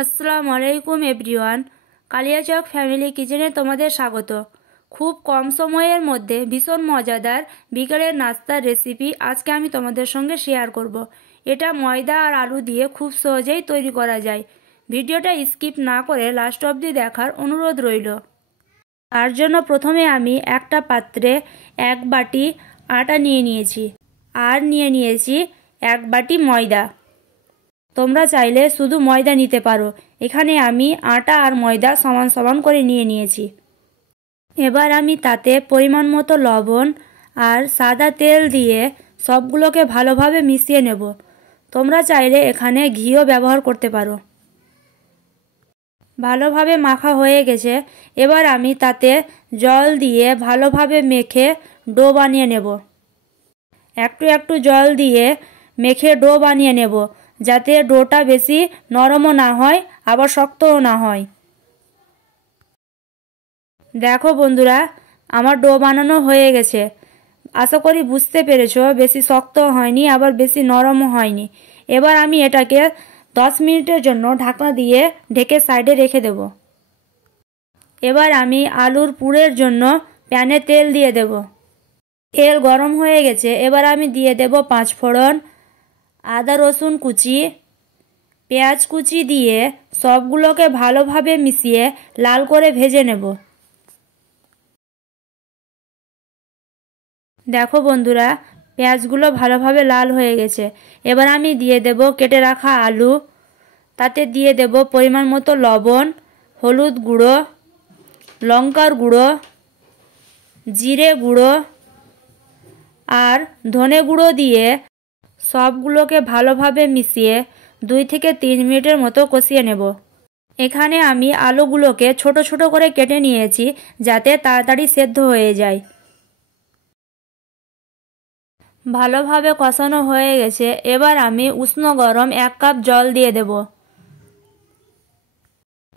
আসসালামু আলাইকুম everyone. Kaliachak family কিচেনে তোমাদের স্বাগত। খুব কম সময়ের মধ্যে ভীষণ মজাদার বিকেলের নাস্তার রেসিপি আজকে আমি তোমাদের সঙ্গে শেয়ার করব। এটা ময়দা আর আলু দিয়ে খুব সহজেই তৈরি করা যায়। ভিডিওটা স্কিপ না করে লাস্ট অবধি দেখার অনুরোধ রইল। তার জন্য প্রথমে আমি একটা পাত্রে 1 বাটি আটা নিয়ে নিয়েছি আর নিয়ে নিয়েছি 1 বাটি ময়দা। তোমরা চাইলে শুধু ময়দা নিতে পারো। এখানে আমি আটা আর ময়দা সমান সমান করে নিয়ে নিয়েছি। এবার আমি তাতে পরিমাণ মতো লবণ আর সাদা তেল দিয়ে সবগুলোকে ভালোভাবে মিশিয়ে নেব। তোমরা চাইলে এখানে ঘিও ব্যবহার করতে পারো। ভালোভাবে মাখা হয়ে গেছে। এবার আমি তাতে জল দিয়ে ভালোভাবে মেখে ডো বানিয়ে নেব। একটু একটু জল দিয়ে মেখে ডো বানিয়ে নেব, যাতে ডোটা বেশি নরমও না হয় আবার শক্তও না হয়। দেখো বন্ধুরা, আমার ডো বানানো হয়ে গেছে। আশা করি বুঝতে পেরেছো, বেশি শক্তও হয়নি আবার বেশি নরমও হয়নি। এবার আমি এটাকে 10 মিনিটের জন্য ঢাকনা দিয়ে ঢেকে সাইডে রেখে দেব। এবার আমি আলুর পুরের জন্য প্যানে তেল দিয়ে দেব। তেল গরম হয়ে গেছে। এবার আমি দিয়ে দেব 5 ফোড়ন, আদা রসুন কুচি, পেঁয়াজ কুচি দিয়ে সবগুলোকে ভালোভাবে মিশিয়ে লাল করে ভেজে নেব। দেখো বন্ধুরা, পেঁয়াজগুলো ভালোভাবে লাল হয়ে গেছে। এবার আমি দিয়ে দেব কেটে রাখা আলু। তাতে দিয়ে দেব পরিমাণ মতো লবণ, হলুদ গুঁড়ো, লঙ্কার গুঁড়ো, জিরে গুঁড়ো আর ধনে গুঁড়ো দিয়ে সবগুলোকে ভালোভাবে মিশিয়ে 2 থেকে 3 মিনিটের মতো কষিয়ে নেব। এখানে আমি আলুগুলোকে ছোট ছোট করে কেটে নিয়েছি, যাতে তাড়াতাড়ি সেদ্ধ হয়ে যায়। ভালোভাবে কষানো হয়ে গেছে। এবার আমি উষ্ণ গরম 1 কাপ জল দিয়ে দেব।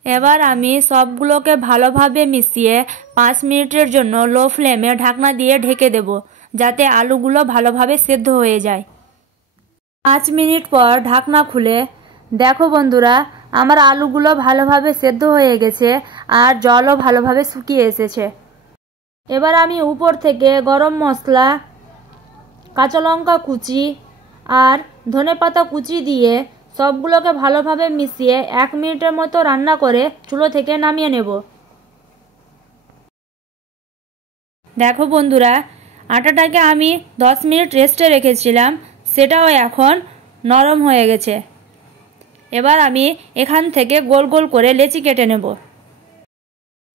এবার আমি সবগুলোকে ভালোভাবে মিশিয়ে 5 মিনিটের জন্য লো ফ্লেমে ঢাকনা দিয়ে ঢেকে দেব, যাতে আলুগুলো ভালোভাবে সেদ্ধ হয়ে যায়। 5 মিনিট পর ঢাকনা খুলে দেখো বন্ধুরা, আমার আলুগুলো ভালোভাবে সেদ্ধ হয়ে গেছে আর জলও ভালোভাবে শুকিয়ে এসেছে। এবার আমি উপর থেকে গরম মশলা, কাঁচা লঙ্কা কুচি আর ধনেপাতা কুচি দিয়ে সবগুলোকে ভালোভাবে মিশিয়ে 1 মিনিটের মতো রান্না করে চুলো থেকে নামিয়ে নেব। দেখো বন্ধুরা, আটাটাকে আমি 10 মিনিট রেস্টে রেখেছিলাম, সেটাও এখন নরম হয়ে গেছে। এবার আমি এখান থেকে গোল গোল করে লেচি কেটে নেব।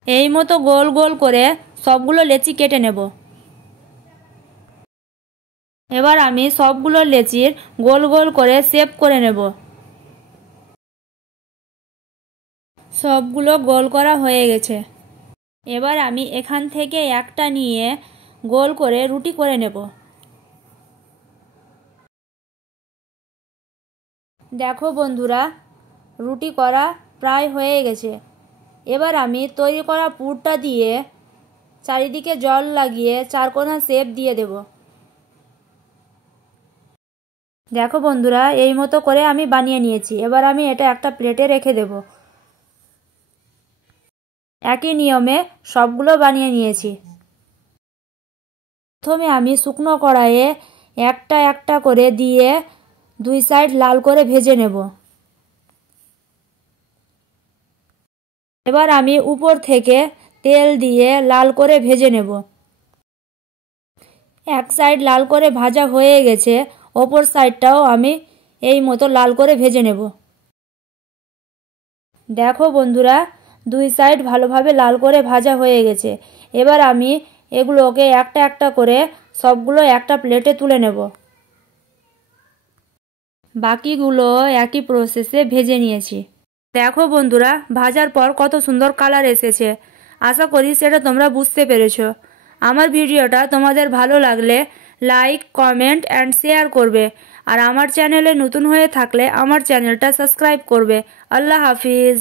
এই মতো গোল গোল করে সবগুলো লেচি কেটে নেব। এবার আমি সবগুলো লেচির গোল গোল করে শেপ করে নেব। সবগুলো গোল করা হয়ে গেছে। এবার আমি এখান থেকে একটা নিয়ে গোল করে রুটি করে নেব। দেখো বন্ধুরা, রুটি করা প্রায় হয়ে গেছে। এবার আমি তৈরি করা পুরটা দিয়ে চারিদিকে জল লাগিয়ে 4 কোণা শেপ দিয়ে দেব। দেখো বন্ধুরা, এই মতো করে আমি বানিয়ে নিয়েছি। এবার আমি এটা একটা প্লেটে রেখে দেব। একই নিয়মে সবগুলো বানিয়ে নিয়েছি। প্রথমে আমি শুকনো কড়াইয়ে একটা একটা করে দিয়ে 2 সাইড লাল করে ভেজে নেব। এবার আমি উপর থেকে তেল দিয়ে লাল করে ভেজে নেব। এক সাইড লাল করে ভাজা হয়ে গেছে, অপর সাইডটাও আমি এই মতো লাল করে ভেজে নেব। দেখো বন্ধুরা, 2 সাইড ভালোভাবে লাল করে ভাজা হয়ে গেছে। এবার আমি এগুলোকে একটা একটা করে সবগুলো একটা প্লেটে তুলে নেব। বাকিগুলো একই প্রসেসে ভেজে নিয়েছি। দেখো বন্ধুরা, ভাজার পর কত সুন্দর কালার এসেছে। আশা করি সেটা তোমরা বুঝতে পেরেছো। আমার ভিডিওটা তোমাদের ভালো লাগলে লাইক, কমেন্ট অ্যান্ড শেয়ার করবে। আর আমার চ্যানেলে নতুন হয়ে থাকলে আমার চ্যানেলটা সাবস্ক্রাইব করবে। আল্লাহ হাফিজ।